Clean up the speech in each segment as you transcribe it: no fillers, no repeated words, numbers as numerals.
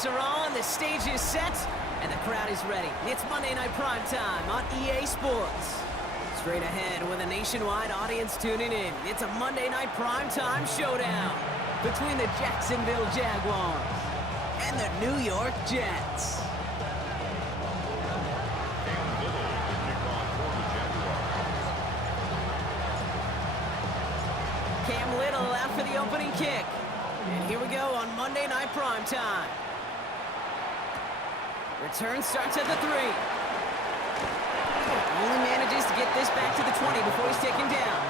lights are on, the stage is set, and the crowd is ready. It's Monday Night Primetime on EA Sports. Straight ahead with a nationwide audience tuning in, it's a Monday Night Primetime showdown between the Jacksonville Jaguars and the New York Jets. Cam Little out for the opening kick. And here we go on Monday Night Primetime. Return starts at the 3. Only manages to get this back to the 20 before he's taken down.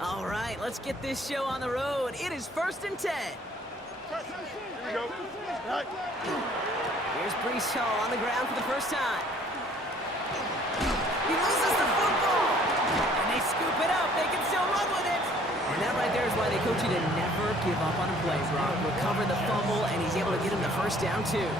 All right, let's get this show on the road. It is 1st and 10. Here we go. Right. Here's Brees Hall on the ground for the first time. He loses the football. And they scoop it up. They can still run with it. And that right there is why they coach you to never give up on a play, Brock. Recover the fumble, and he's able to get him the first down, too.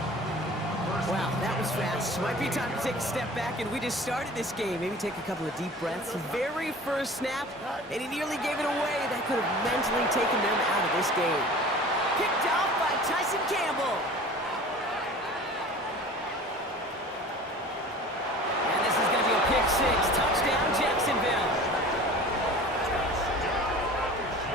Wow, that was fast. Might be time to take a step back, and we just started this game. Maybe take a couple of deep breaths. Very first snap, and he nearly gave it away. That could have mentally taken them out of this game. Picked off by Tyson Campbell. And this is going to be a pick 6. Touchdown, Jacksonville.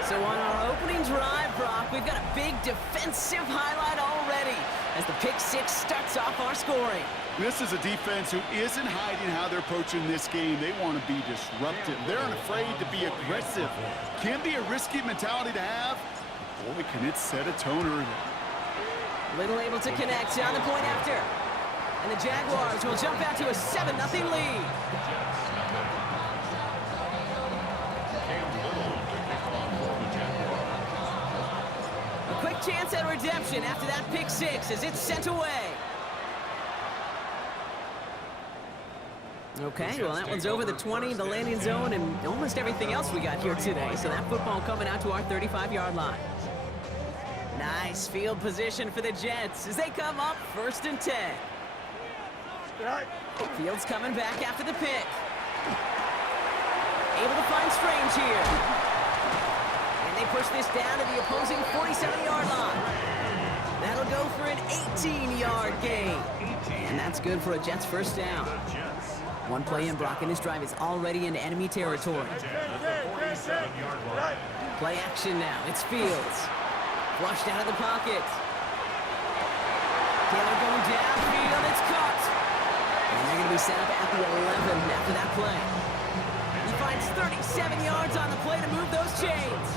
So on our opening drive, Brock, we've got a big defensive highlight already as the pick 6 starts off our scoring. This is a defense who isn't hiding how they're approaching this game. They want to be disruptive. They're unafraid to be aggressive. Can be a risky mentality to have. Boy, can it set a tone early. Little able to connect on the point after. And the Jaguars will jump out to a 7-0 lead. A quick chance at redemption after that pick 6 as it's sent away. Okay, well that one's over the 20, the landing zone, and almost everything else we got here today. So that football coming out to our 35-yard line. Nice field position for the Jets as they come up 1st and 10. Fields coming back after the pick. Able to find Strange here. And they push this down to the opposing 47-yard line. That'll go for an 18-yard gain. And that's good for a Jets first down. One play in, Brock, and his drive is already into enemy territory. Play action now. It's Fields. Flushed out of the pocket. Taylor going downfield. It's caught. And they're going to be set up at the 11 after that play. He finds 37 yards on the play to move those chains.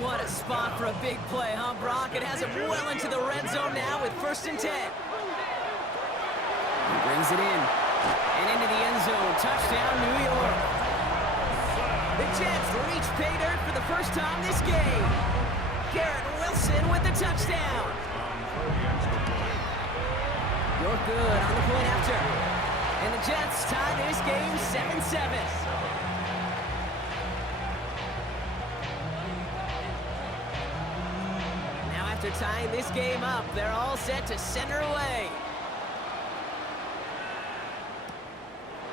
What a spot for a big play, huh, Brock? It has him well into the red zone now with 1st and 10. He brings it in. And into the end zone. Touchdown, New York. The Jets reach pay dirt for the first time this game. Garrett Wilson with the touchdown. You're good on the point after. And the Jets tie this game 7-7. Now after tying this game up, they're all set to center away.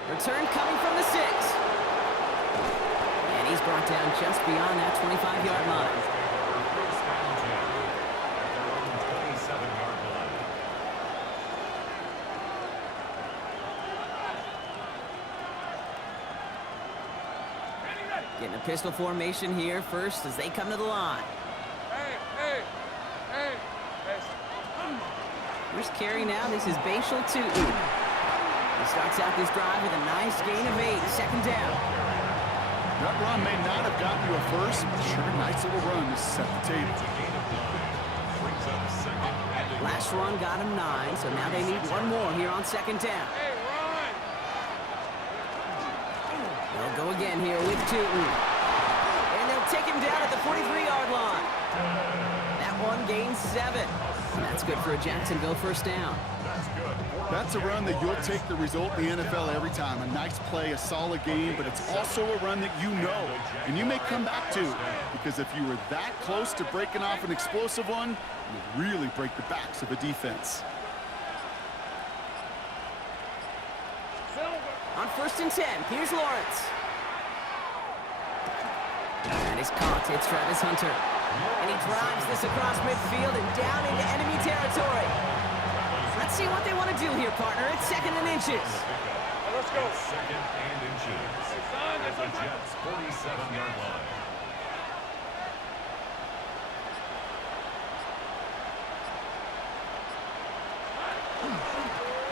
Return coming from the 6. And he's brought down just beyond that 25-yard line. Getting a pistol formation here first as they come to the line. Here's carry now. This is Bashal Tootin. He starts out this drive with a nice gain of 8. 2nd down. That run may not have gotten you a first, but sure, nice little run to set the table. Last run got him 9, so now they need one more here on 2nd down. They'll go again here with Tootin. And they'll take him down at the 43-yard line. That one gains 7. And that's good for a Jacksonville first down. That's a run that you'll take the result in the NFL every time. A nice play, a solid game, but it's also a run that you know, and you may come back to, because if you were that close to breaking off an explosive one, you really break the backs of a defense. On 1st and 10, here's Lawrence. And he's caught. It's Travis Hunter. And he drives this across midfield and down into enemy territory. Let's see what they want to do here, partner. It's 2nd and inches. Let's go. 2nd and inches. At the Jets' 47-yard line.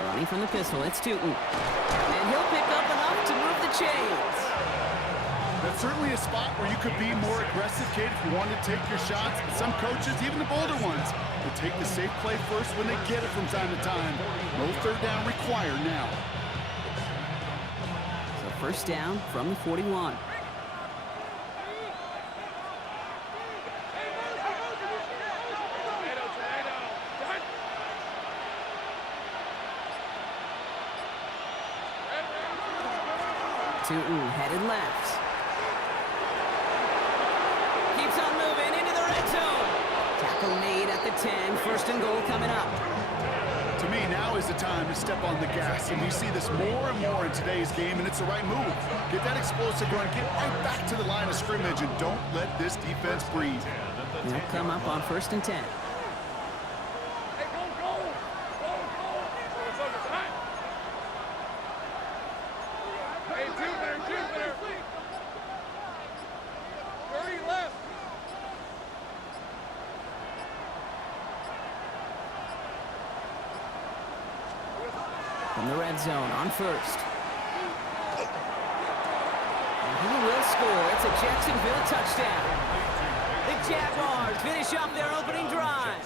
Running from the pistol, it's Tootin. And he'll pick up enough to move the chains. That's certainly a spot where you could be more aggressive, kid, if you wanted to take your shots. But some coaches, even the bolder ones, will take the safe play first when they get it from time to time. No 3rd down required now. So 1st down from the 41. Tootin headed left. Keeps on moving into the red zone. Tackle made at the 10. 1st and goal coming up. To me, now is the time to step on the gas. And we see this more and more in today's game, and it's the right move. Get that explosive run. Get right back to the line of scrimmage, and don't let this defense breathe. They'll come up on 1st and 10. From the red zone on 1st. And he will score. It's a Jacksonville touchdown. The Jaguars finish up their opening drive.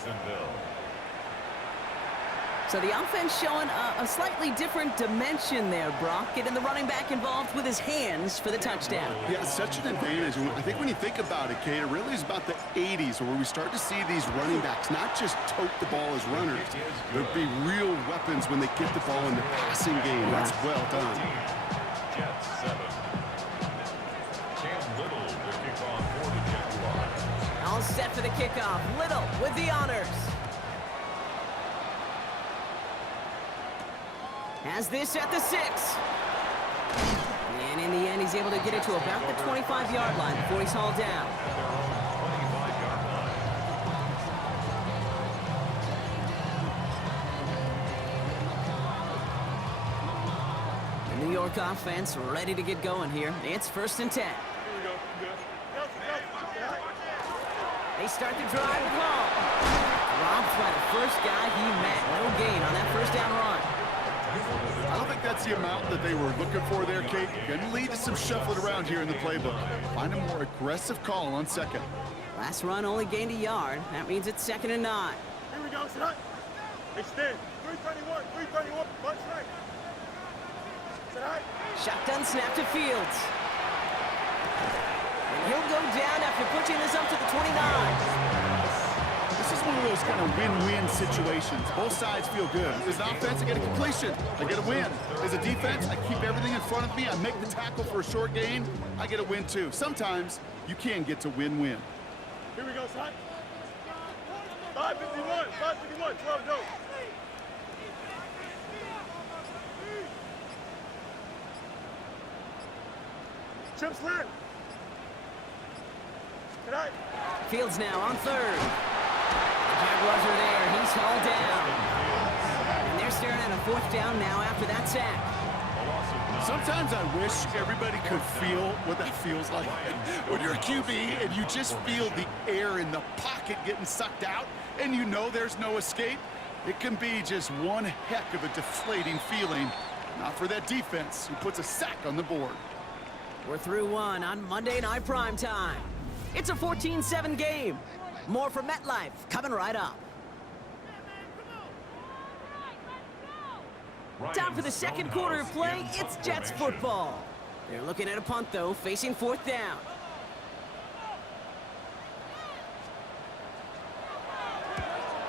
So the offense showing a slightly different dimension there, Brock. Getting the running back involved with his hands for the touchdown. Yeah, it's such an advantage. I think when you think about it, Kate, it really is about the 80s where we start to see these running backs not just tote the ball as runners, but be real weapons when they get the ball in the passing game. That's well done. Jets 7. Cam Little to kick off for the Jaguars. All set for the kickoff. Little with the honors. Has this at the 6. And in the end, he's able to get it to about the 25-yard line before he's hauled down. The New York offense ready to get going here. It's 1st and 10. They start the drive with Hall. Robbed by the first guy he met. No gain on that 1st down run. I don't think that's the amount that they were looking for there, Kate. Going to lead to some shuffling around here in the playbook. Find a more aggressive call on 2nd. Last run only gained a yard. That means it's 2nd and 9. Here we go, set. Extend. 331, 331, punch right. Set. Shotgun snap to Fields. And he'll go down after pushing this up to the 29. This is one of those kind of win-win situations. Both sides feel good. As an offense, I get a completion. I get a win. As a defense, I keep everything in front of me. I make the tackle for a short gain. I get a win, too. Sometimes, you can get to win-win. Here we go, son. 551, 551, 12 go. Chips land. Tonight. Fields now on 3rd. The Jaguars are there. He's hauled down. And they're staring at a 4th down now after that sack. Sometimes I wish everybody could feel what that feels like. When you're a QB and you just feel the air in the pocket getting sucked out and you know there's no escape, it can be just one heck of a deflating feeling. Not for that defense who puts a sack on the board. We're through one on Monday Night Primetime. It's a 14-7 game. More from MetLife coming right up. Time for the second quarter of play. It's Jets football. They're looking at a punt, though, facing 4th down.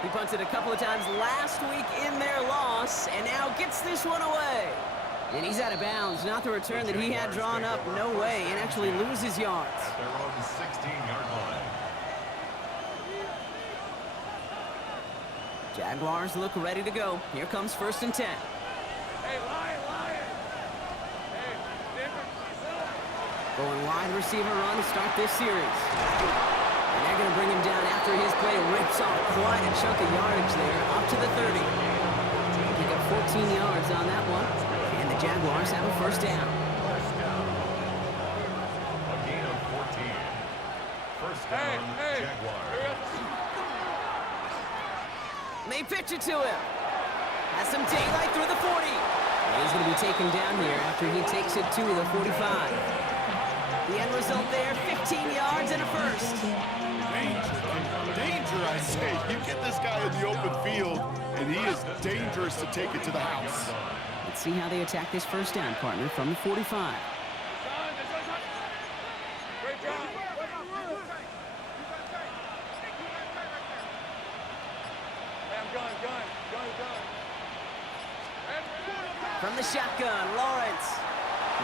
He punted a couple of times last week in their loss, and now gets this one away. And he's out of bounds. Not the return that he had drawn up. No way. And actually loses yards. At their own 16-yard line. Jaguars look ready to go. Here comes 1st and 10. Hey, Lion, Lion. Going wide receiver run to start this series. And they're going to bring him down after his play rips off quite a chunk of yardage there, up to the 30. Pick up 14 yards on that one, and the Jaguars have a first down. A gain of 14. First down, Jaguars. They pitch it to him. Has some daylight through the 40. He's going to be taken down here after he takes it to the 45. The end result there, 15 yards and a first. Danger, I say. You get this guy in the open field, and he is dangerous to take it to the house. Let's see how they attack this first down, partner, from the 45. Great job. Gun. From the shotgun, Lawrence.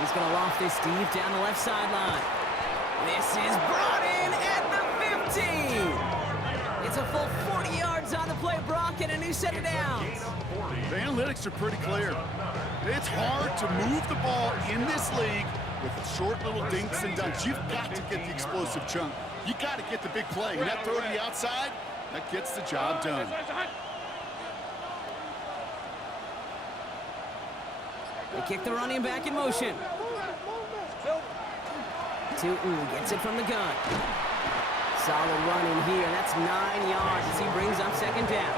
He's going to loft this deep down the left sideline. This is brought in at the 15. It's a full 40 yards on the play, Brock, and a new set of downs. The analytics are pretty clear. It's hard to move the ball in this league with short little dinks and dunks. You've got to get the explosive chunk. You got to get the big play. And that throw to the outside, that gets the job done. They kick the running back in motion. Tootin gets it from the gun. Solid run in here. That's 9 yards as he brings up second down.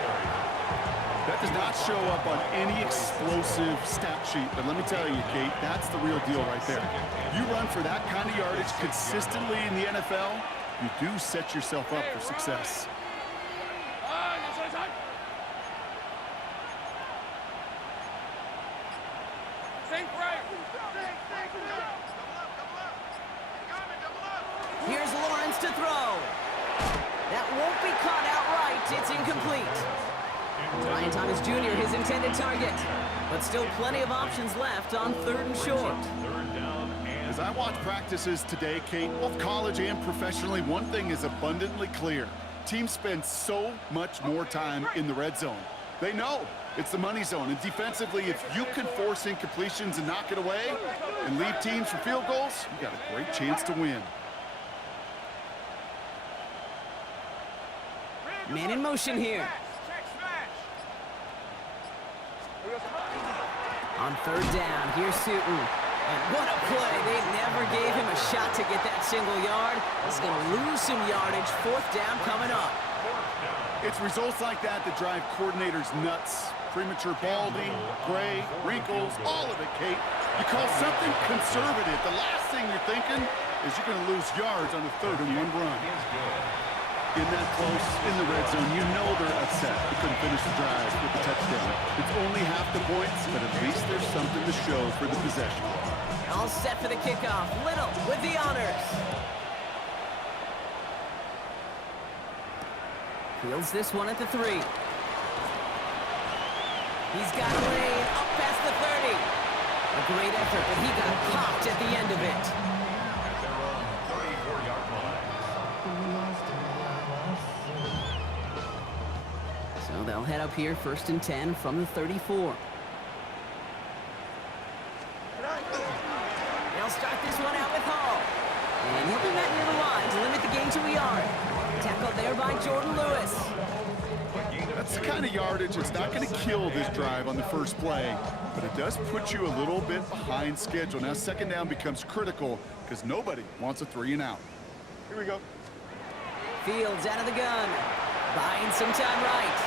That does not show up on any explosive stat sheet, but let me tell you, Kate, that's the real deal right there. You run for that kind of yardage consistently in the NFL, you do set yourself up for success. Here's Lawrence to throw. That won't be caught outright. It's incomplete. Ryan Thomas Jr., his intended target. But still plenty of options left on third and short. As I watch practices today, Kate, both college and professionally, one thing is abundantly clear. Teams spend so much more time in the red zone. They know it's the money zone. And defensively, if you can force incompletions and knock it away and leave teams for field goals, you got a great chance to win. Man in motion here. On third down, here's Sutton. And what a play. They never gave him a shot to get that single yard. He's going to lose some yardage. Fourth down coming up. It's results like that that drive coordinators nuts. Premature balding, gray, wrinkles, all of it, Kate. You call something conservative. The last thing you're thinking is you're going to lose yards on the third and one run. In that close, in the red zone, you know they're upset. They couldn't finish the drive with the touchdown. It's only half the points, but at least there's something to show for the possession. All set for the kickoff. Little with the honors. Fields this one at the 3. He's got a lane up past the 30. A great effort, but he got popped at the end of it. So they'll head up here, 1st and 10 from the 34. They'll start this one out with Hall. And he'll be met near the line to limit the gain to a yard. Tackled there by Jordan Lewis. That's the kind of yardage that's not going to kill this drive on the first play, but it does put you a little bit behind schedule. Now second down becomes critical because nobody wants a 3 and out. Here we go. Fields out of the gun. Buying some time right.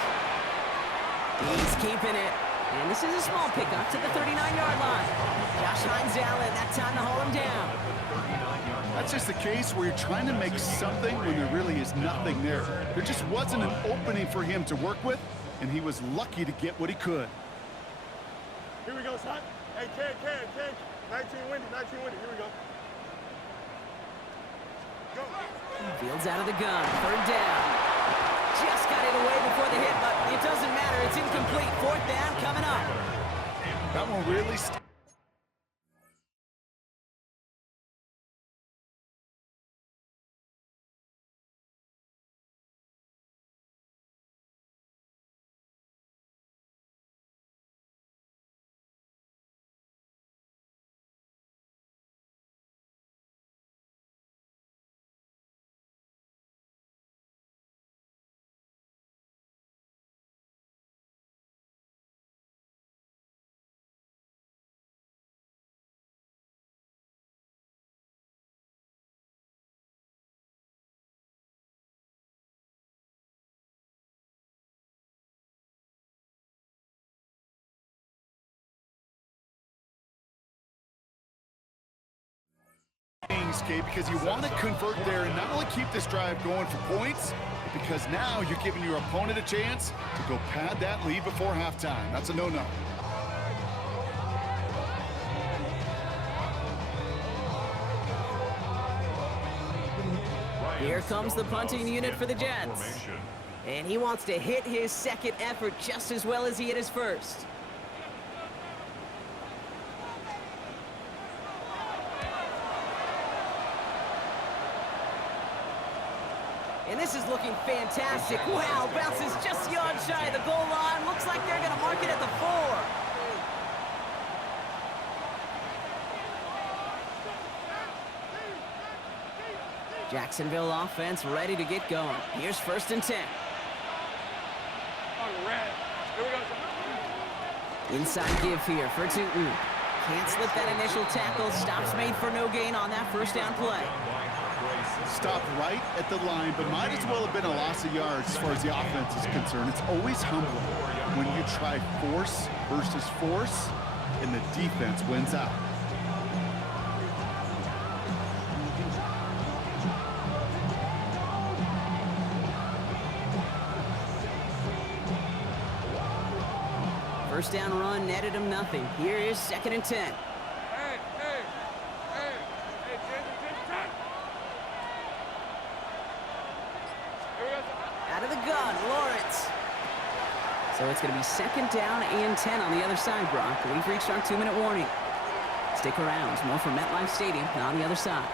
He's keeping it. And this is a small pickup to the 39-yard line. Josh Hines Allen, that time to haul him down. That's just the case where you're trying to make something when there really is nothing there. There just wasn't an opening for him to work with, and he was lucky to get what he could. Here we go, son. Hey, Ken. 19 windy. Here we go. Go. Fields out of the gun. Third down. Just got it away before the hit, but it doesn't matter. It's incomplete. Fourth down coming up. That one really piece, Kate, because you want to convert there and not only keep this drive going for points, but because now you're giving your opponent a chance to go pad that lead before halftime. That's a no-no. Here comes the punting unit for the Jets. And he wants to hit his second effort just as well as he hit his first. And this is looking fantastic. Wow, bounces just yards shy of the goal line. Looks like they're going to mark it at the 4. Jacksonville offense ready to get going. Here's 1st and 10. Inside give here for Tootin. Can't slip that initial tackle. Stops made for no gain on that 1st down play. Stopped right at the line, but might as well have been a loss of yards as far as the offense is concerned. It's always humbling when you try force versus force, and the defense wins out. First down run netted him nothing. Here is 2nd and 10. Out of the gun, Lawrence. So it's going to be 2nd down and 10 on the other side, Brock. We've reached our 2-minute warning. Stick around. More from MetLife Stadium on the other side.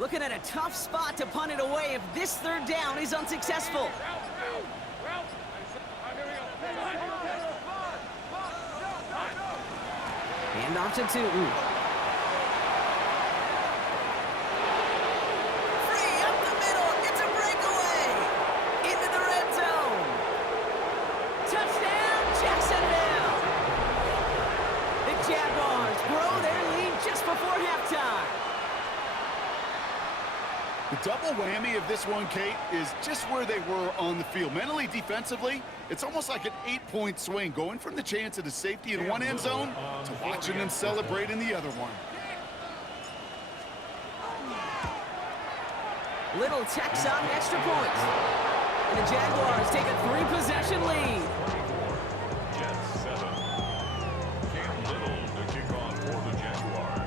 Looking at a tough spot to punt it away if this 3rd down is unsuccessful. Hand off to Tootin. Free up the middle. Gets a breakaway. Into the red zone. Touchdown, Jacksonville. The Jaguars grow their lead just before halftime. The double whammy of this one, Kate, is just where they were on the field. Mentally, defensively, it's almost like an 8-point swing, going from the chance at a safety in one end zone to watching them celebrate in the other one. Little tacks on an extra point. And the Jaguars take a 3-possession lead. Jets 7. Cam Little to kick off for the Jaguars.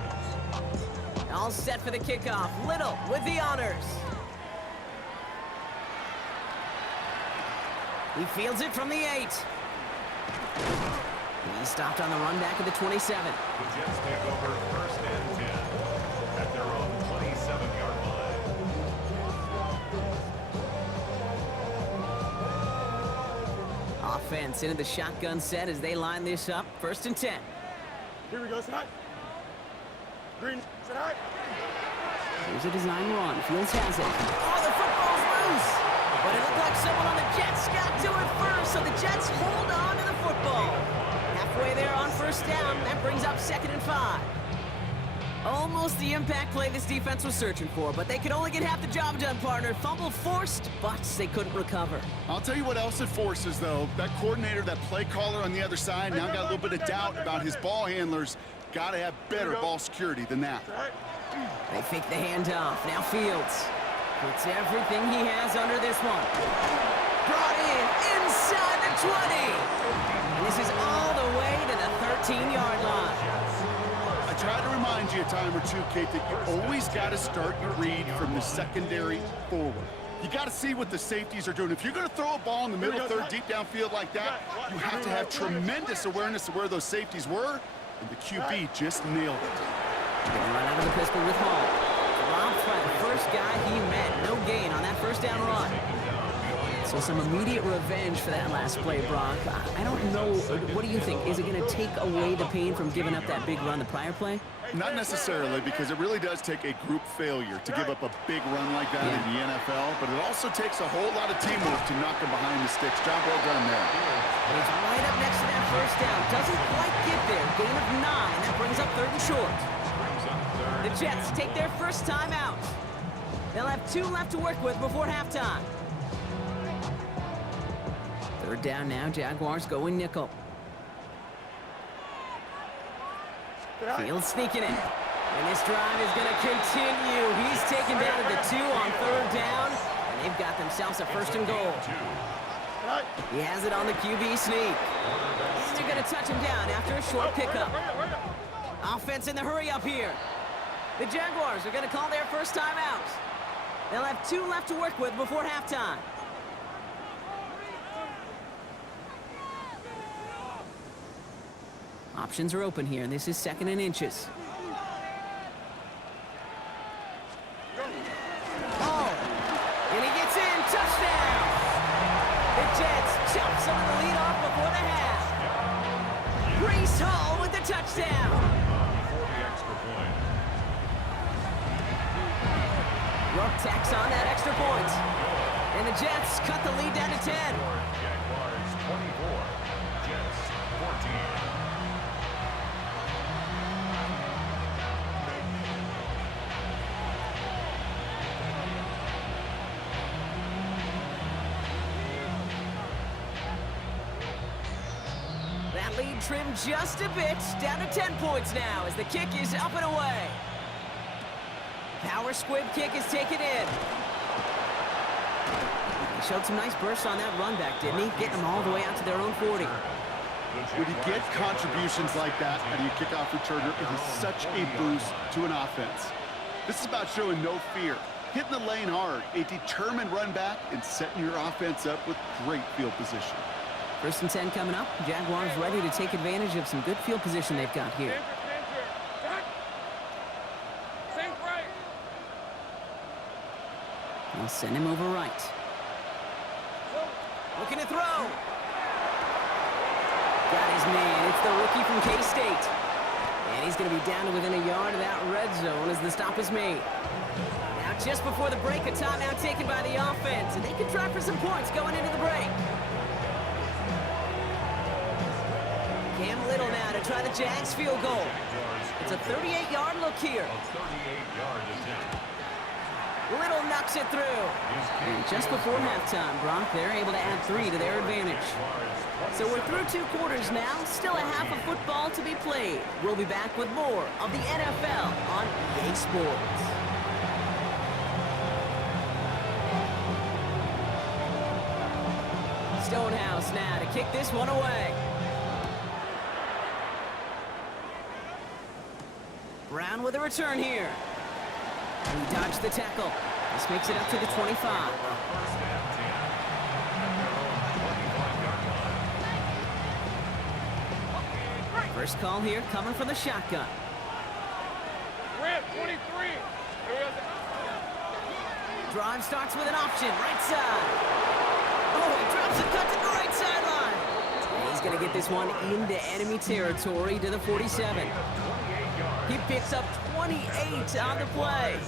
All set for the kickoff. Little with the honors. He fields it from the 8. He stopped on the run back at the 27. The Jets take over 1st and 10 at their own 27-yard line. Offense into the shotgun set as they line this up. 1st and 10. Here we go, Scott. Green, sit high. Here's a design run. Fields has it. Oh, the football's loose. But it looked like someone on the Jets got to it first, so the Jets hold on to the football. Halfway there on 1st down. That brings up 2nd and 5. Almost the impact play this defense was searching for, but they could only get half the job done, partner. Fumble forced, but they couldn't recover. I'll tell you what else it forces, though. That coordinator, that play caller on the other side, now got a little bit of doubt about his ball handlers. Got to have better ball security than that. They fake the handoff. Now Fields puts everything he has under this one. Brought in inside the 20. And this is all the way to the 13-yard line. I try to remind you a time or two, Kate, that you always got to start your read from the secondary forward. You got to see what the safeties are doing. If you're going to throw a ball in the middle third, deep downfield like that, you have to have tremendous awareness of where those safeties were, and the QB just nailed it. Right out of the pistol with Hall. Dropped by the first guy he met. No gain on that 1st down run. So some immediate revenge for that last play, Brock. I don't know. What do you think? Is it going to take away the pain from giving up that big run the prior play? Not necessarily, because it really does take a group failure to give up a big run like that in the NFL, but it also takes a whole lot of teamwork to knock them behind the sticks. Job well done there. He's right up next to that first down. Doesn't quite get there. Gain of 9. That brings up 3rd and short. The Jets take their first time out. They'll have 2 left to work with before halftime. 3rd down now. Jaguars going nickel. Fields sneaking in. And this drive is going to continue. He's taken down at the 2 on 3rd down. And they've got themselves a 1st and goal. He has it on the QB sneak. And they're going to touch him down after a short pickup. Offense in the hurry up here. The Jaguars are going to call their first time out. They'll have 2 left to work with before halftime. Options are open here. This is 2nd and inches. Oh, and he gets in. Touchdown. The Jets jump some of the lead off before the half. Breece Hall with the touchdown. Rook tacks on that extra point. And the Jets cut the lead down to 10. Jaguars 24, Jets 14. That lead trimmed just a bit, down to 10 points now as the kick is up and away. Power squib kick is taken in. He showed some nice bursts on that run back, didn't he? Getting them all the way out to their own 40. When you get contributions like that out of your kickoff returner, it is such a boost to an offense. This is about showing no fear, hitting the lane hard, a determined run back, and setting your offense up with great field position. 1st and 10 coming up. Jaguars ready to take advantage of some good field position they've got here. They'll send him over right. Looking to throw. Got his man. It's the rookie from K-State. And he's going to be down to within a yard of that red zone as the stop is made. Now just before the break, a timeout taken by the offense. And they can try for some points going into the break. Cam Little now to try the Jags field goal. It's a 38-yard look here. A 38-yard attempt. Little knocks it through. And just before halftime, Brock, they're able to add 3 to their advantage. So we're through 2 quarters now. Still a half of football to be played. We'll be back with more of the NFL on EA Sports. Stonehouse now to kick this one away. Brown with a return here. He dodged the tackle. This makes it up to the 25. First and 10. First call here coming from the shotgun. Red 23. Drive starts with an option, right side. Oh, he drops a cut to the right sideline. And he's going to get this one into enemy territory to the 47. He picks up 28 on the play.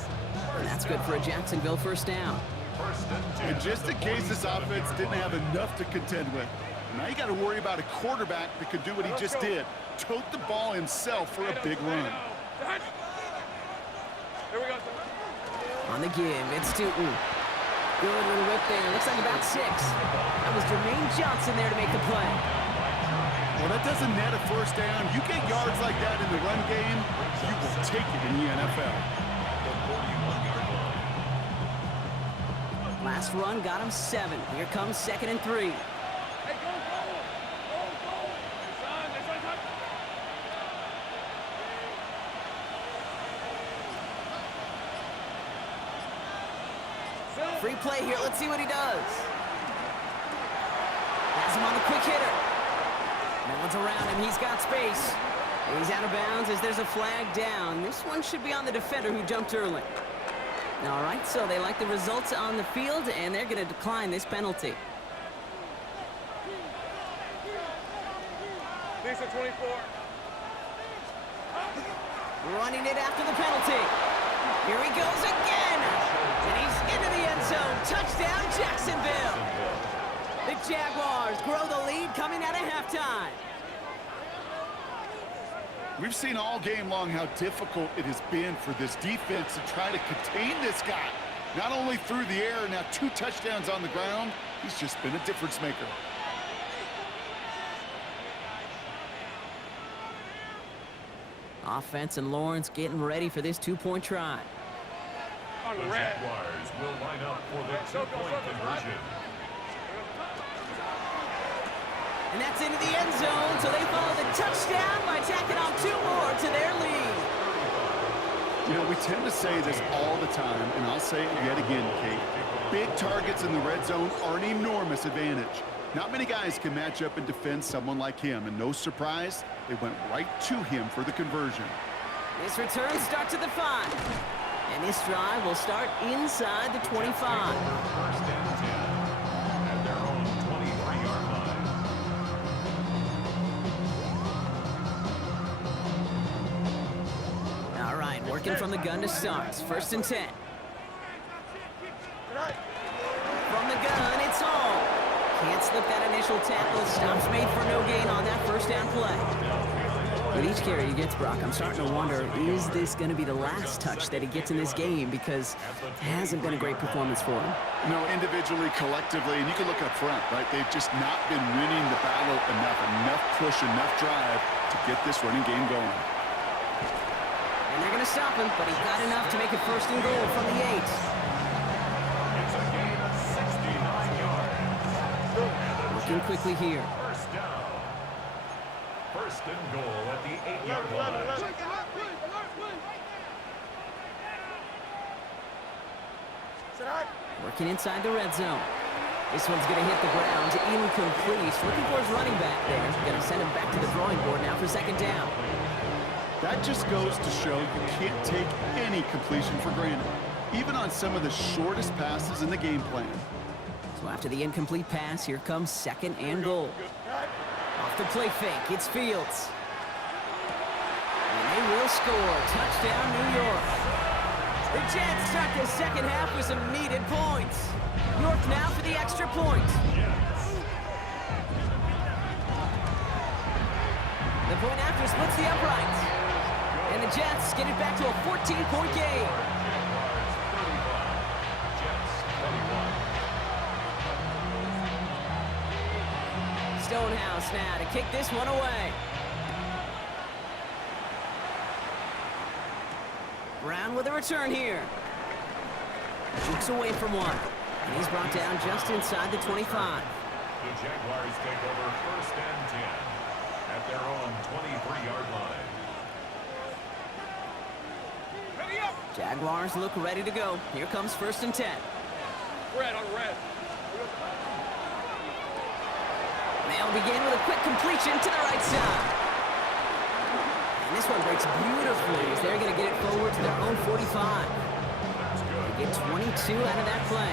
And that's good for a Jacksonville first down. And just in case this offense didn't have enough to contend with, now you got to worry about a quarterback that could do what he just did. Tote the ball himself for a big run. Here we go. On the give, it's Tootin. Good little whip there. Looks like about 6. That was Jermaine Johnson there to make the play. Well, that doesn't net a first down. You get yards like that in the run game, you will take it in the NFL. Last run got him 7. Here comes 2nd and 3. Hey, go, go, son, this one's up. Free play here. Let's see what he does. Has him on the quick hitter. No one's around him. He's got space. He's out of bounds as there's a flag down. This one should be on the defender who jumped early. All right, so they like the results on the field, and they're going to decline this penalty. Lisa 24. Running it after the penalty. Here he goes again. And he's into the end zone. Touchdown, Jacksonville. The Jaguars grow the lead coming out of halftime. We've seen all game long how difficult it has been for this defense to try to contain this guy. Not only through the air, now 2 touchdowns on the ground. He's just been a difference maker. Offense and Lawrence getting ready for this 2-point try. The Jaguars will line up for the 2-point conversion. And that's into the end zone, so they follow the touchdown by tacking on 2 more to their lead. You know, we tend to say this all the time, and I'll say it yet again, Kate. Big targets in the red zone are an enormous advantage. Not many guys can match up and defend someone like him, and no surprise, they went right to him for the conversion. This return starts at the 5. And this drive will start inside the 25. First and 10 at their own 23-yard line. All right, working from the gun to start. First and 10. From the gun, it's all. Can't slip that initial tackle. Stops made for no gain on that first down play. With each carry he gets, Brock, I'm starting to wonder, is this going to be the last touch that he gets in this game? Because it hasn't been a great performance for him. No, individually, collectively, and you can look up front, right? They've just not been winning the battle enough push, enough drive to get this running game going. And they're going to stop him, but he got enough to make it first and goal from the 8. It's a gain of 69 yards. Looking quickly here. First down. First and goal at the 8-yard line. Working inside the red zone. This one's going to hit the ground. Incomplete. Looking for his running back there. Going to send him back to the drawing board now for second down. That just goes to show you can't take any completion for granted, even on some of the shortest passes in the game plan. So after the incomplete pass, here comes second and goal. Off the play fake, it's Fields. And they will score. Touchdown, New York. The Jets start the second half with some needed points. York now for the extra point. The point after splits the uprights. And the Jets get it back to a 14-point game. Stonehouse now to kick this one away. Brown with a return here. Jukes away from one. And he's brought down just inside the 25. The Jaguars take over first and 10 at their own 23-yard line. Jaguars look ready to go. Here comes first and 10. Red on red. They'll begin with a quick completion to the right side. And this one breaks beautifully as they're going to get it forward to their own 45. They get 22 out of that play.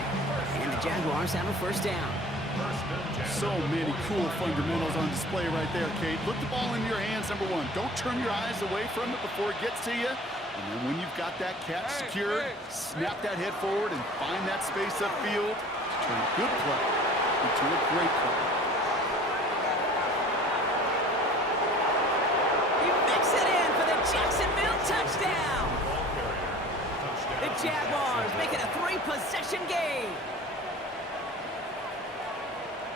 And the Jaguars have a first down. So many cool fundamentals on display right there, Kate. Put the ball in your hands, number one. Don't turn your eyes away from it before it gets to you. And then when you've got that catch secured, snap that head forward and find that space upfield to turn a good play into a great play. He mixes it in for the Jacksonville touchdown. The Jaguars make it a 3-possession game.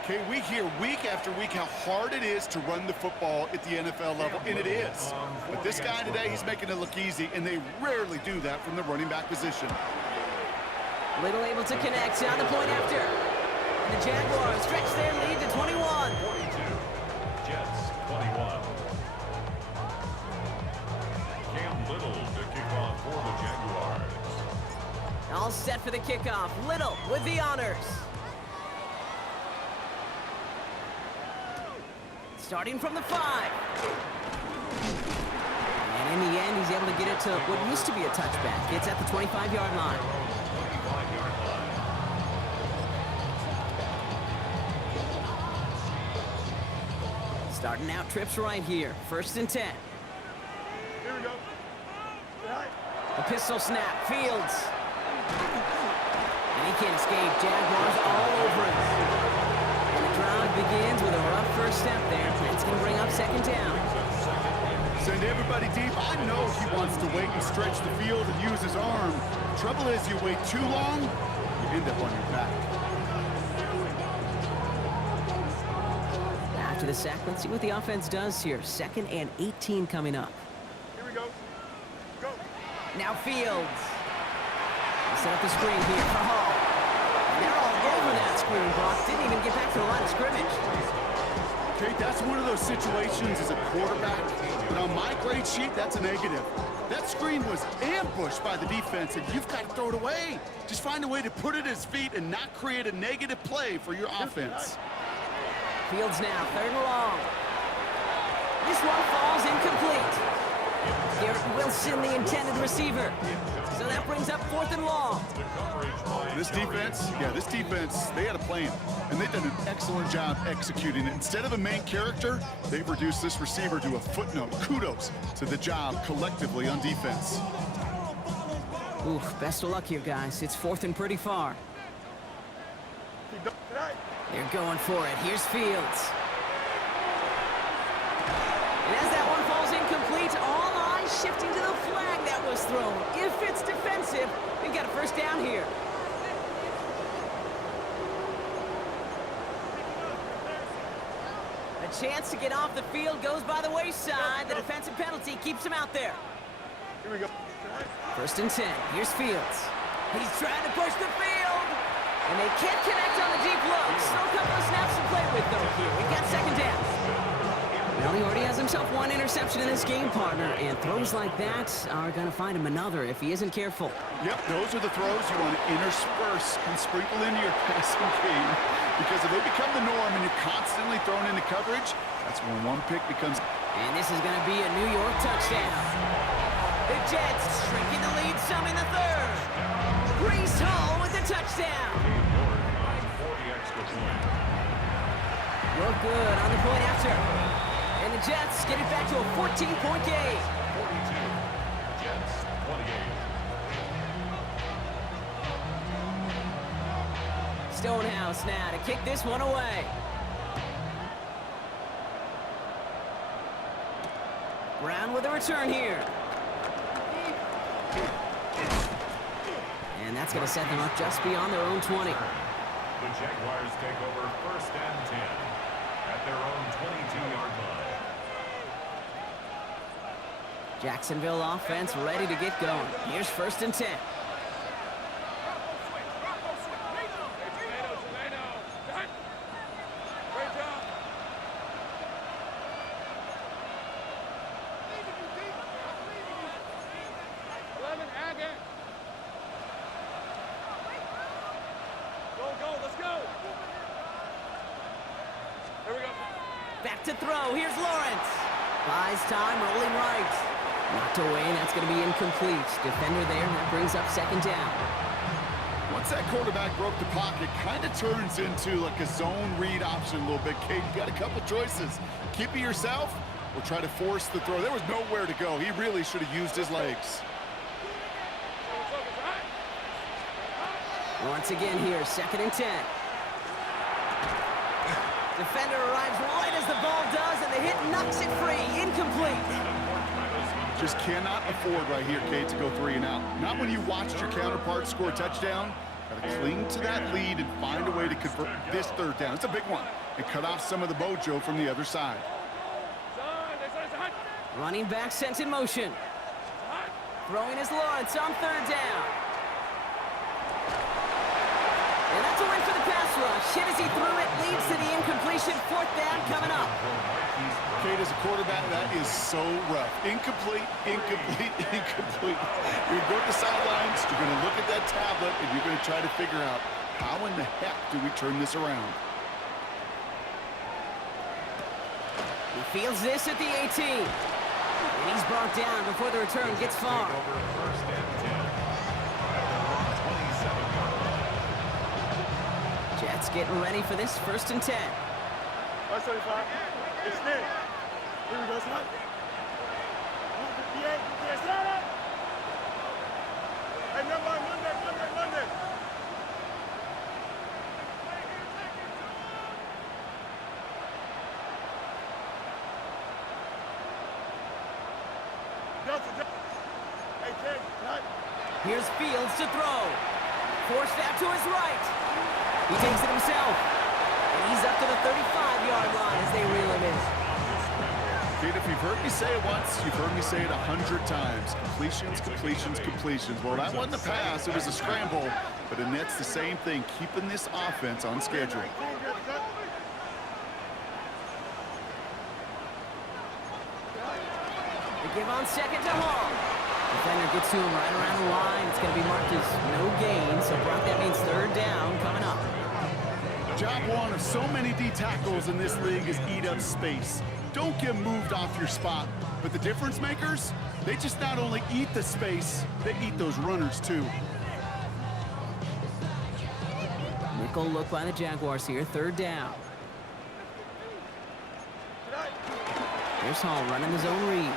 Okay, we hear week after week how hard it is to run the football at the NFL level, and it is. But this guy today, he's making it look easy, and they rarely do that from the running back position. Little able to connect on the point after. And the Jaguars stretch their lead to 21. 42. Jets 21. Cam Little to kick off for the Jaguars. All set for the kickoff. Little with the honors. Starting from the 5. And in the end, he's able to get it to what used to be a touchback. It's at the 25-yard line. 25-yard line. Starting out trips right here. First and 10. Here we go. A pistol snap. Fields. And he can't escape. Jaguars all over him. And the drive begins with a rough first step there. That's going to bring up second down. Send everybody deep. I know he wants to wait and stretch the field and use his arm. Trouble is, you wait too long, you end up on your back. After the sack, let's see what the offense does here. 2nd and 18 coming up. Here we go. Go. Now Fields. Set up the screen here for Hall. And they're all over that screen, Brock. Didn't even get back to the line of scrimmage. Okay, that's one of those situations as a quarterback, but on my grade sheet, that's a negative. That screen was ambushed by the defense, and you've got to throw it away. Just find a way to put it at his feet and not create a negative play for your offense. Fields now, 3rd and long. This one falls incomplete. Garrett Wilson, the intended receiver. So that brings up 4th and long. This defense, they had a plan, and they've done an excellent job executing it. Instead of a main character, they've reduced this receiver to a footnote. Kudos to the job collectively on defense. Oof, best of luck here, guys. It's 4th and pretty far. They're going for it. Here's Fields. And as that one falls incomplete, all eyes shifting to the flag that was thrown. If it's defensive, they've got a first down here. A chance to get off the field goes by the wayside. The defensive penalty keeps him out there. Here we go. 1st and 10. Here's Fields. He's trying to push the field. And they can't connect on the deep look. Still a couple of snaps to play with, though, here. We've got 2nd down. Well, he already has himself one interception in this game, partner. And throws like that are going to find him another if he isn't careful. Yep, those are the throws you want to intersperse and sprinkle into your passing game. Because if they become the norm and you're constantly thrown into coverage, that's when one pick becomes... And this is going to be a New York touchdown. The Jets shrinking the lead some in the 3rd. Breece Hall with the touchdown. Look good on the point after. And the Jets get it back to a 14-point game. 42. Jets 28. Stonehouse now to kick this one away. Brown with a return here. And that's going to set them up just beyond their own 20. The Jaguars take over 1st and 10 at their own 22-yard line. Jacksonville offense ready to get going. Here's 1st and 10. Back to throw. Here's Lawrence. Buys time, rolling right. Knocked away, and that's going to be incomplete. Defender there, and that brings up 2nd down. Once that quarterback broke the pocket, kind of turns into like a zone read option a little bit. Kate, you got a couple choices. Keep it yourself or try to force the throw. There was nowhere to go. He really should have used his legs. Once again here, 2nd and 10. Defender arrives right as the ball does, and the hit knocks it free. Incomplete. Just cannot afford right here, Kate, to go 3 and out. Not when you watched your counterpart score a touchdown. Got to cling to that lead and find a way to convert this 3rd down. It's a big one. And cut off some of the mojo from the other side. Running back sent in motion. Throwing his Lawrence on 3rd down. And that's a win for the pass rush. Hit as he threw it, leads to the incompletion. 4th down coming up. Kate, as a quarterback, that is so rough. Incomplete, incomplete, incomplete. You're going to the sidelines, you're going to look at that tablet, and you're going to try to figure out how in the heck do we turn this around. He fields this at the 18. And he's brought down before the return gets far. Over 1st and 10 at their own 27-yard line. Jets getting ready for this 1st and 10. 175. It's Nick. Here we go, son. 158. Yes, never mind. Monday. Delta. Hey, Ken, cut. Here's Fields to throw. Forced out to his right. He takes it himself. And he's up to the 35-yard line as they reel him in. Kate, if you've heard me say it once, you've heard me say it 100 times. Completions. Well, that wasn't a pass. It was a scramble. But Annette's the same thing, keeping this offense on schedule. They give on second to Hall. Defender gets to him right around the line. It's going to be marked as no gain. So, Brock, that means third down coming up. Job one of so many D tackles in this league is eat up space. Don't get moved off your spot. But the difference makers, they just not only eat the space, they eat those runners too. Nickel look by the Jaguars here. Third down. Here's Hall running his own read.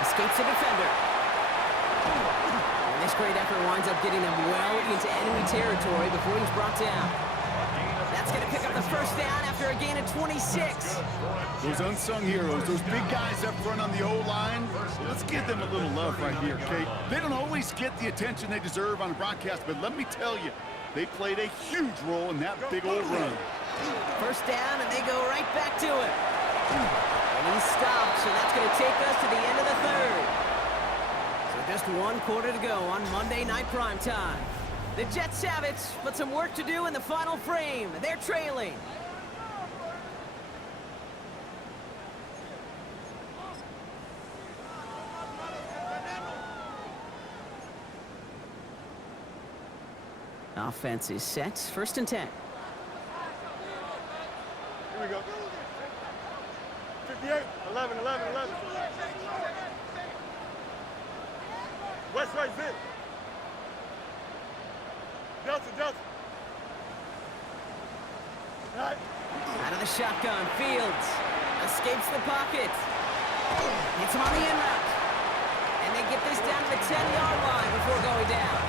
Escapes the defender. And this great effort winds up getting him well into enemy territory before he's brought down. That's going to pick up the first down after a gain of 26. Those unsung heroes, those big guys up front on the O-line, let's give them a little love right here, Kate. They don't always get the attention they deserve on the broadcast, but let me tell you, they played a huge role in that big old run. First down, and they go right back to it. And he stops, and that's going to take us to the end of the third. So just 1 quarter to go on Monday Night Primetime. The Jets have it, but some work to do in the final frame. They're trailing. Offense is set. First and 10. Here we go. 58, 11. West right, zip. Delta. Right. Out of the shotgun, Fields escapes the pocket. Hits him on the in route. And they get this down to the 10-yard line before going down.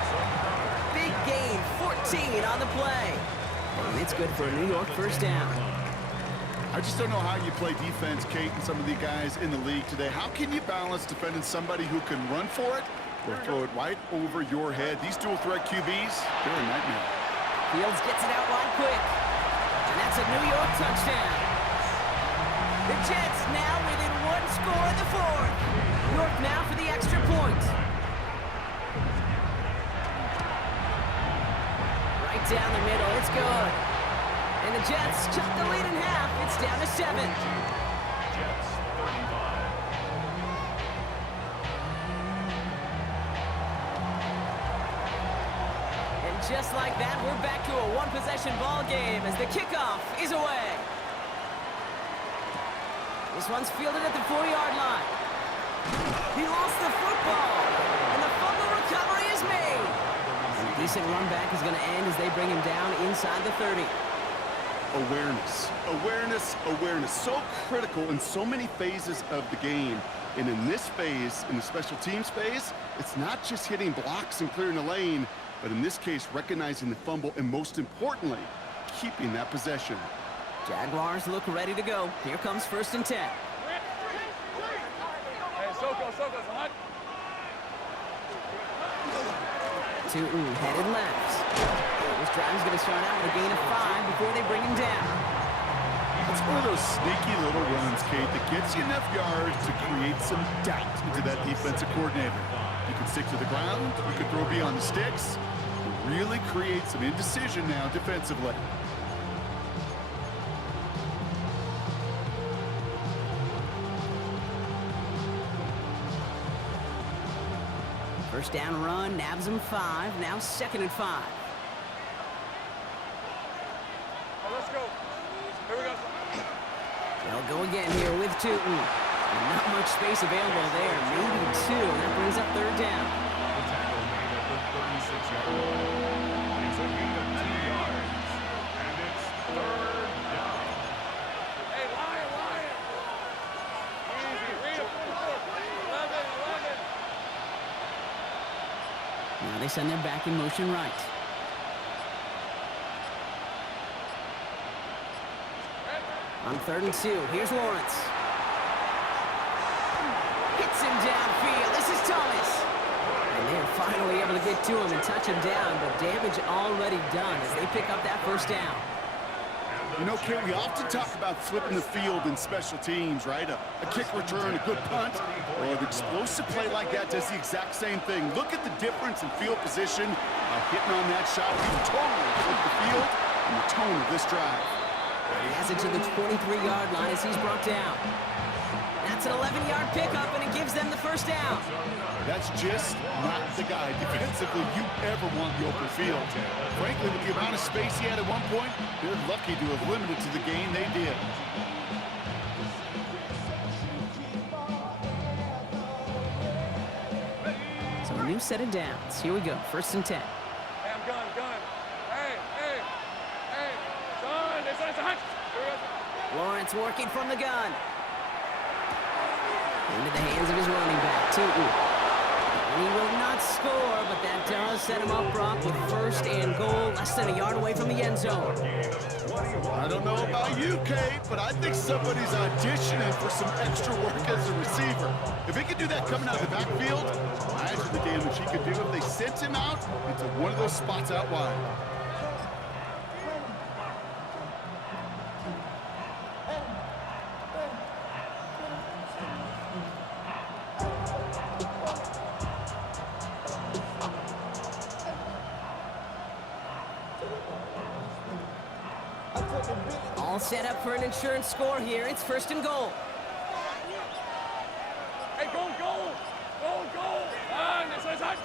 Big gain, 14 on the play. And it's good for a New York first down. I just don't know how you play defense, Kate, and some of the guys in the league today. How can you balance defending somebody who can run for it or throw it right over your head? These dual threat QBs, they're a nightmare. Fields gets it out wide quick. And that's a New York touchdown. The Jets now within 1 score in the fourth. York now for the extra point. Right down the middle, it's good. And the Jets cut the lead in half. It's down to 7. Jets 35. And just like that, we're back to a one-possession ball game as the kickoff is away. This one's fielded at the 4-yard line. He lost the football, and the fumble recovery is made. And a decent run back is going to end as they bring him down inside the 30. Awareness. So critical in so many phases of the game. And in this phase, in the special teams phase, it's not just hitting blocks and clearing the lane, but in this case, recognizing the fumble and most importantly, keeping that possession. Jaguars look ready to go. Here comes first and 10. Hey, Soko, hot. Tootin headed left. This drive's going to start out with a gain of 5 before they bring him down. It's one of those sneaky little runs, Kate, that gets you enough yards to create some doubt into that defensive coordinator. You can stick to the ground, you can throw beyond the sticks, and really create some indecision now defensively. First down run, nabs him 5, now second and 5. Oh, let's go. Here we go. They'll go again here with Tootin. Not much space available there, maybe 2, and that brings up third down. The tackle made at the 36-yard line. It's a gain of 2 yards. And it's third down. Hey, Lion. Easy. Read it. 11. send their back in motion right. On 3rd and 2, here's Lawrence. Hits him downfield. This is Thomas. And they're finally able to get to him and touch him down, but damage already done as they pick up that first down. You know, Kate, we often talk about flipping the field in special teams, right? A kick return, a good punt, or an explosive play like that does the exact same thing. Look at the difference in field position. Hitting on that shot, we totally flipped the field and the tone of this drive. He has it to the 23-yard line as he's brought down. That's an 11-yard pickup, and it gives them the first down. That's just not the guy defensively you ever want in the open field. Frankly, with the amount of space he had at one point, they're lucky to have limited to the gain they did. So a new set of downs. Here we go, 1st and 10. Hey, I'm gun. Hey, son, it's a hunch. Lawrence working from the gun. Into the hands of his running back, Tootin. And he will not score, but that does set him up, Brock, with 1st and goal, less than a yard away from the end zone. I don't know about you, Kate, but I think somebody's auditioning for some extra work as a receiver. If he could do that coming out of the backfield, imagine the damage he could do if they sent him out into one of those spots out wide. All set up for an insurance score here. It's 1st and goal. Hey, go. It's a hunch.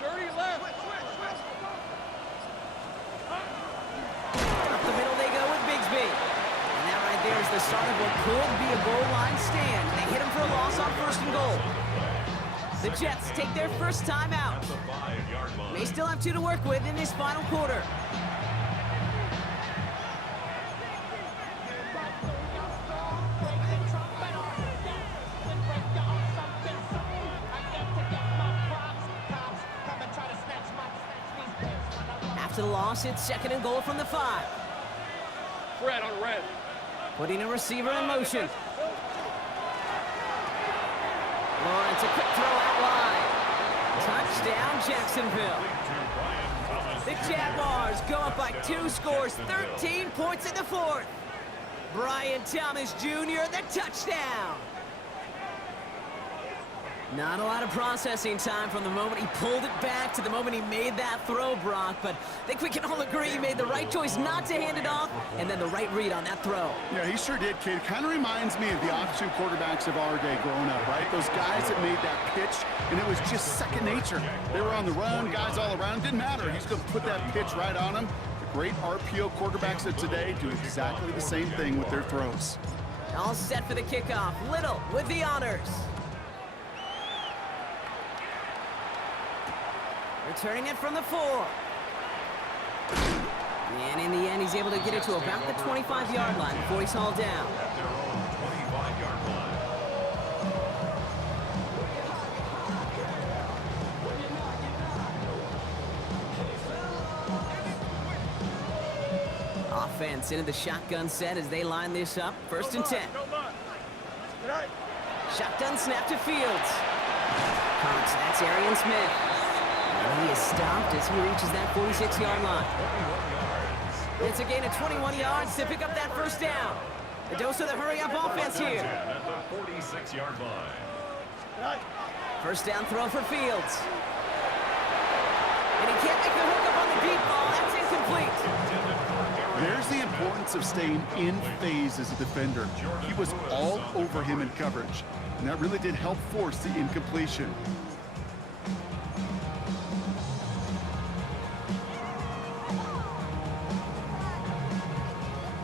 Dirty left. Up the middle they go with Bigsby. And that right there is the start of what could be a goal line stand. They hit him for a loss on 1st and goal. The Jets take their first time out. They still have 2 to work with in this final quarter. After the loss, it's 2nd and goal from the 5. Fred on red. Putting a receiver in motion. Lawrence, a quick throw out wide. Touchdown, Jacksonville. The Jaguars go up by 2 scores, 13 points in the 4th. Brian Thomas Jr., the touchdown. Not a lot of processing time from the moment he pulled it back to the moment he made that throw, Brock, but I think we can all agree he made the right choice not to hand it off, and then the right read on that throw. Yeah, he sure did, kid. Kind of reminds me of the option quarterbacks of our day growing up, right? Those guys that made that pitch, and it was just second nature. They were on the run, guys all around. Didn't matter. He's going to put that pitch right on him. The great RPO quarterbacks of today do exactly the same thing with their throws. All set for the kickoff. Little with the honors. Returning it from the 4. And in the end, he's able to get it to about the 25-yard line before he's hauled down. At their own 25-yard line. Offense into the shotgun set as they line this up. 1st and 10. Shotgun snap to Fields. Cox, that's Arian Smith. And he is stopped as he reaches that 46-yard line. It's a gain of 21 yards to pick up that first down. A dose of the hurry-up offense here. At the 46-yard line. First down throw for Fields. And he can't make the hook up on the deep ball. That's incomplete. There's the importance of staying in phase as a defender. He was all over him in coverage, and that really did help force the incompletion.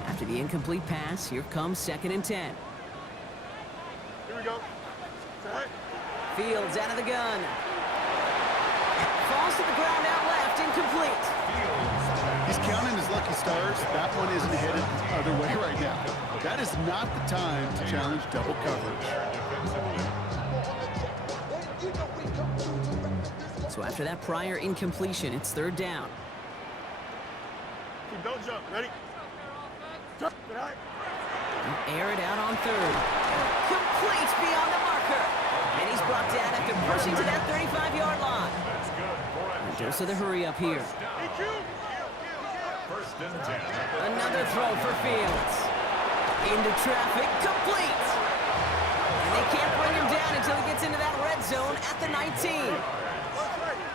After the incomplete pass, here comes 2nd and 10. Here we go. Fields out of the gun. Falls to the ground out left, incomplete. He's counting his lucky stars. That one isn't headed the other way right now. That is not the time to challenge double coverage. So So after that prior incompletion, it's third down. Don't jump. Ready? Jump. Right. Air it out on third. Complete beyond the marker. And he's brought down after pushing to that 35-yard line. That's good for a And dose of the hurry up here. first and 10. Another throw for Fields. Into traffic, complete. And they can't bring him down until he gets into that red zone at the 19.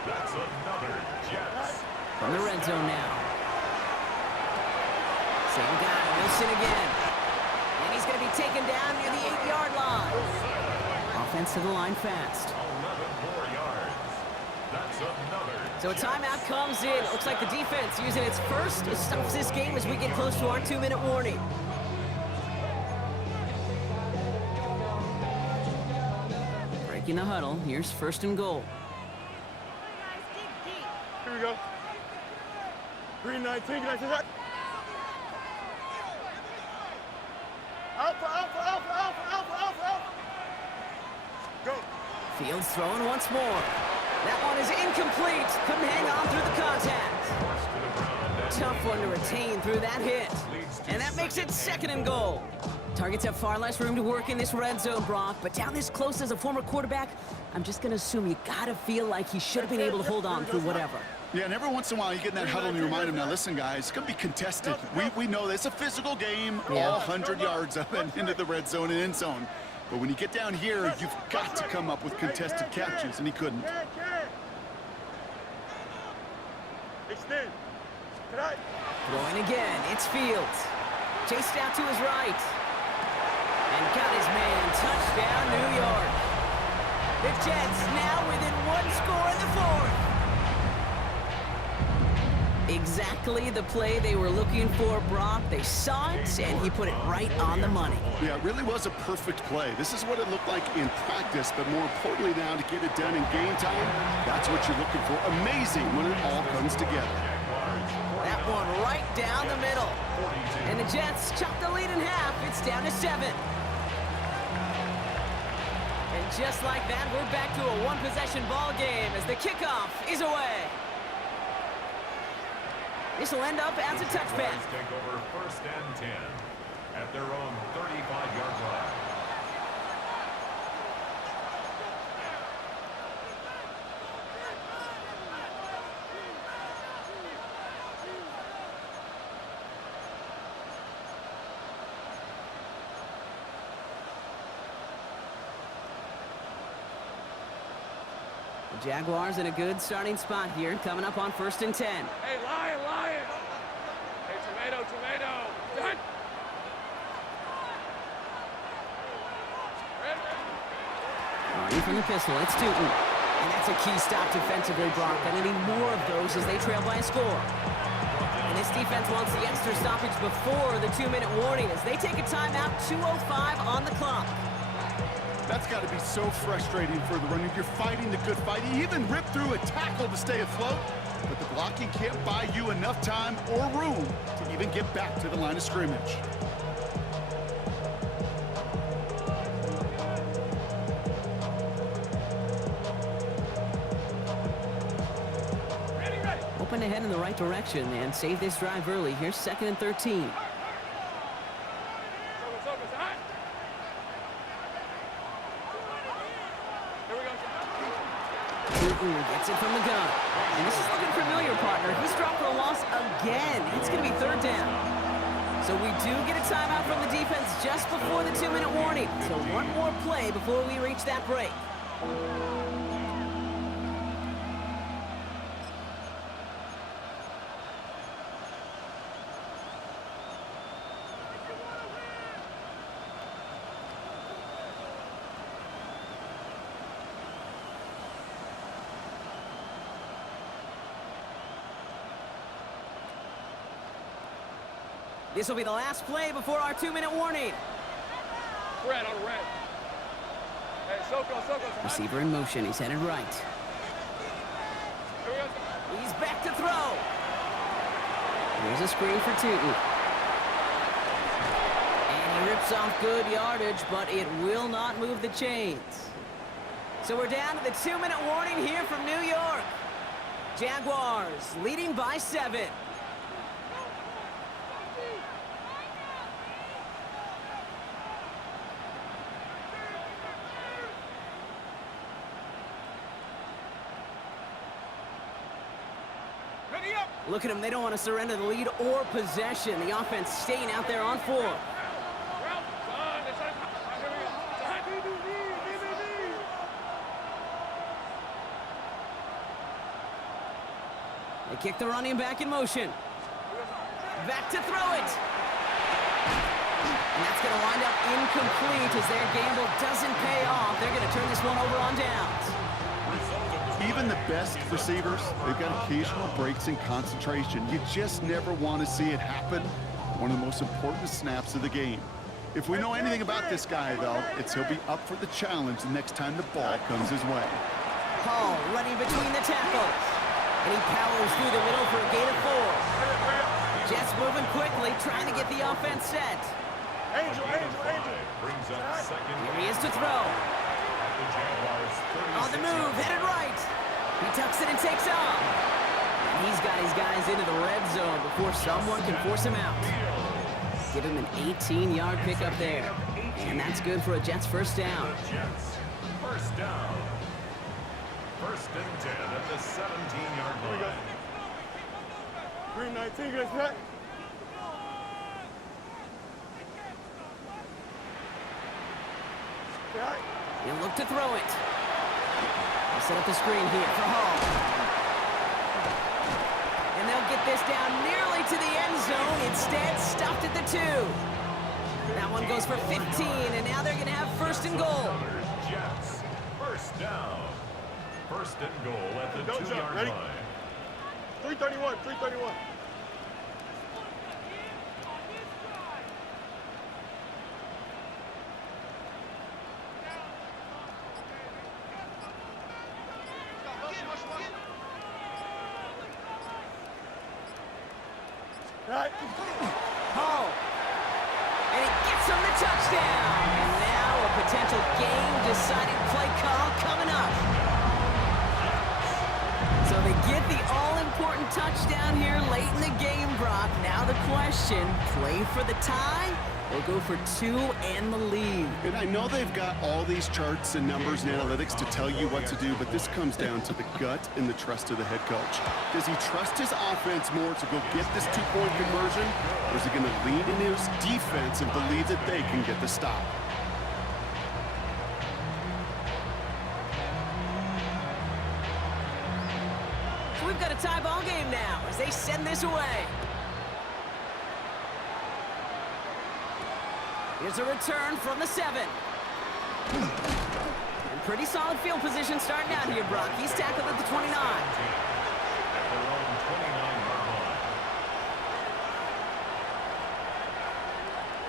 That's another Jets. From the red zone now. Same guy, Wilson again. And he's going to be taken down near the 8-yard line. Offense to the line fast. 11 more yards. That's another. So a timeout comes in. Looks like the defense using its first to stop this game as we get close to our 2-minute warning. Breaking the huddle. Here's first and goal. Here we go. 319. Can I see that? Alpha, alpha, alpha, alpha, alpha, alpha, alpha. Go. Fields throwing once more. That one is incomplete. Couldn't hang on through the contact. Tough one to retain through that hit. And that makes it second and goal. Targets have far less room to work in this red zone, Brock. But down this close as a former quarterback, I'm just going to assume you got to feel like he should have been able to hold on through whatever. Yeah, and every once in a while you get in that huddle and you remind him, now listen, guys, it's going to be contested. We know this. It's a physical game, Yeah. all 100 yards up and into the red zone and end zone. But when you get down here, you've got to come up with contested catches, and he couldn't. Extend. Tonight. Throwing again. It's Fields. Chased out to his right. And got his man. Touchdown, New York. The Jets now within one score in the fourth. Exactly the play they were looking for, Brock. They saw it, and he put it right on the money. Yeah, it really was a perfect play. This is what it looked like in practice, but more importantly now to get it done in game time, that's what you're looking for. Amazing when it all comes together. That one right down the middle. And the Jets chop the lead in half. It's down to 7. And just like that, we're back to a one-possession ball game as the kickoff is away. This will end up as a touchback. Take over first and 10 at their own 35-yard line. The Jaguars in a good starting spot here, coming up on first and 10. Hey, Lion, Lion. Hey, tomato, tomato. Done. Running from the pistol, it's Newton. And that's a key stop defensively, Brock. They're going to need more of those as they trail by a score. And this defense wants the extra stoppage before the 2-minute warning as they take a timeout, 2:05 on the clock. That's got to be so frustrating for the runner. You're fighting the good fight. You even ripped through a tackle to stay afloat, but the blocking can't buy you enough time or room to even get back to the line of scrimmage. Open ahead in the right direction and save this drive early. Here's second and 13. Newton gets it from the gun. And this is looking familiar, partner. He's dropped for a loss again. It's going to be third down. So we do get a timeout from the defense just before the 2-minute warning. So one more play before we reach that break. This will be the last play before our 2-minute warning. Red on red. Hey, Soko. Receiver in motion. He's headed right. Here we go. He's back to throw. Here's a screen for Tootin. And he rips off good yardage, but it will not move the chains. So we're down to the 2-minute warning here from New York. Jaguars leading by 7. Look at them, they don't want to surrender the lead or possession. The offense staying out there on 4. They kick the running back in motion. Back to throw it. And that's going to wind up incomplete as their gamble doesn't pay off. They're going to turn this one over on downs. Even the best receivers, they've got occasional breaks in concentration. You just never want to see it happen. One of the most important snaps of the game. If we know anything about this guy, though, it's he'll be up for the challenge the next time the ball comes his way. Hall running between the tackles. And he powers through the middle for a gain of 4. Jets moving quickly, trying to get the offense set. Angel. Brings up second. Here he is to throw. On the move, headed right. He tucks it and takes off. And he's got his guys into the red zone before someone can force him out. Give him an 18-yard pickup there. And that's good for a Jets first down. Jets, first down. First and 10 at the 17-yard line. Green 19, guys, back. He'll look to throw it. They'll set up the screen here for Hall. And they'll get this down nearly to the end zone. Instead, stopped at the 2. That one goes for 15, and now they're going to have first and goal. Jets, first down. First and goal at the 2-yard line. 331. Hall. And it gets him the touchdown. And now a potential game-deciding play call coming up. So they get the all-important touchdown here late in the game, Brock. Now the question, play for the tie or go for 2 and the lead? And I know they've got all these charts and numbers and analytics to tell you what to do, but this comes down to the gut and the trust of the head coach. Does he trust his offense more to go get this 2-point conversion, or is he going to lean into his defense and believe that they can get the stop? So we've got a tie ball game now as they send this away. Here's a return from the 7. And pretty solid field position starting out here, Brock. He's tackled at the 29.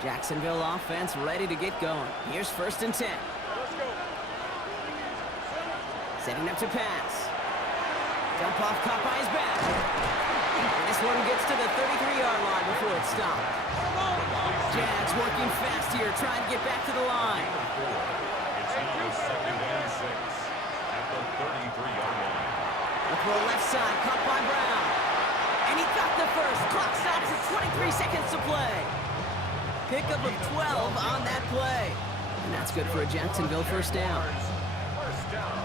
Jacksonville offense ready to get going. Here's first and 10. Let's go. Setting up to pass. Dump off caught by his back. And this one gets to the 33-yard line before it's stopped. Jags working fast here, trying to get back to the line. It's now second and 6 at the 33-yard line. The throw left side, caught by Brown. And he got the first. Clock stops at 23 seconds to play. Pickup of 12 on that play. And that's good for a Jacksonville first down. First down.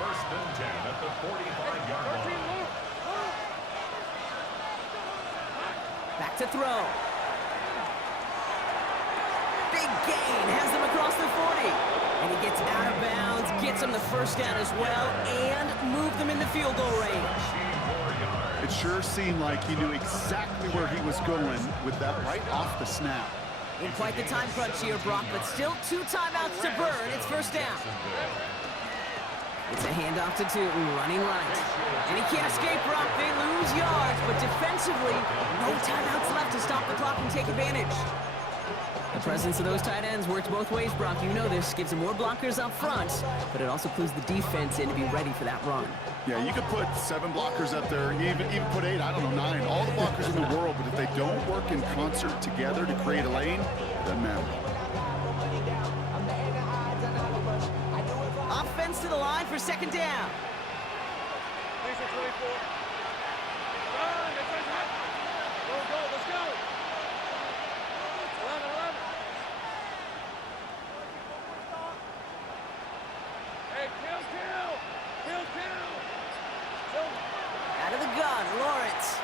First and 10 at the 45-yard line. Back to throw. Big gain, has them across the 40. And he gets out of bounds, gets them the first down as well, and move them in the field goal range. It sure seemed like he knew exactly where he was going with that right off the snap. In quite the time crunch here, Brock, but still 2 timeouts to burn. It's first down. It's a handoff to Tootin, running right. And he can't escape, Brock. They lose yards, but defensively, no timeouts left to stop the clock and take advantage. The presence of those tight ends works both ways, Brock. You know this. Gives them more blockers up front, but it also clues the defense in to be ready for that run. Yeah, you could put 7 blockers up there, even put 8, I don't know, 9, all the blockers in the world, but if they don't work in concert together to create a lane, it doesn't matter. for second down. 26, 24. Run, that's right. Go, let's go. 11. Hey, kill. Out of the gun, Lawrence.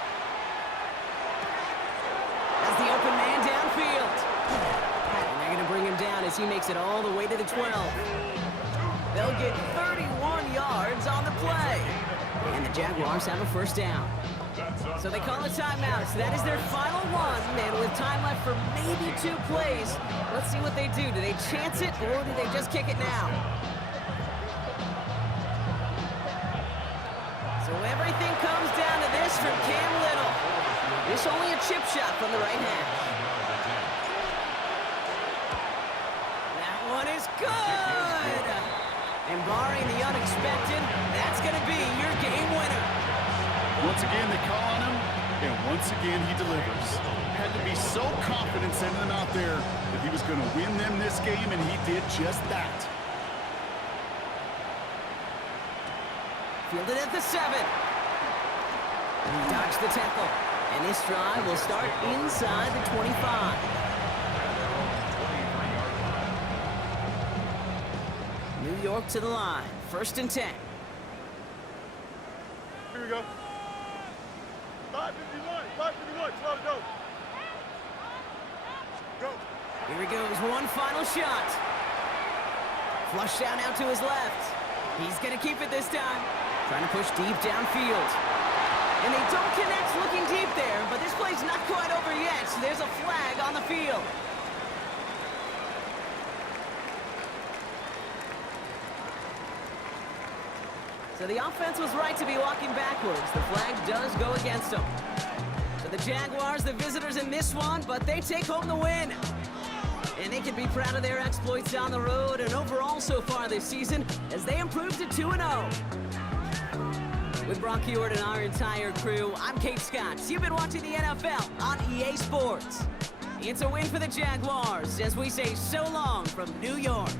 Has the open man downfield. And they're going to bring him down as he makes it all the way to the 12. They'll get 31 yards on the play. And the Jaguars have a first down. So they call a timeout. So that is their final one. And with time left for maybe 2 plays, let's see what they do. Do they chance it or do they just kick it now? So everything comes down to this from Cam Little. This only a chip shot from the right hash. That one is good. And barring the unexpected, that's going to be your game winner. Once again, they call on him, and once again, he delivers. Had to be so confident sending him out there that he was going to win them this game, and he did just that. Fielded at the 7. He dodged the tackle. And this drive will start inside the 25. New York to the line. 1st and 10. Here we go. 5:51, 12 to go. Go. Here he goes, one final shot. Flush down out to his left. He's going to keep it this time. Trying to push deep downfield. And they don't connect looking deep there, but this play's not quite over yet, so there's a flag on the field. So the offense was right to be walking backwards. The flag does go against them. So the Jaguars, the visitors in this one, but they take home the win. And they can be proud of their exploits down the road and overall so far this season as they improve to 2-0. With Brock Ewart and our entire crew, I'm Kate Scott. You've been watching the NFL on EA Sports. It's a win for the Jaguars as we say so long from New York.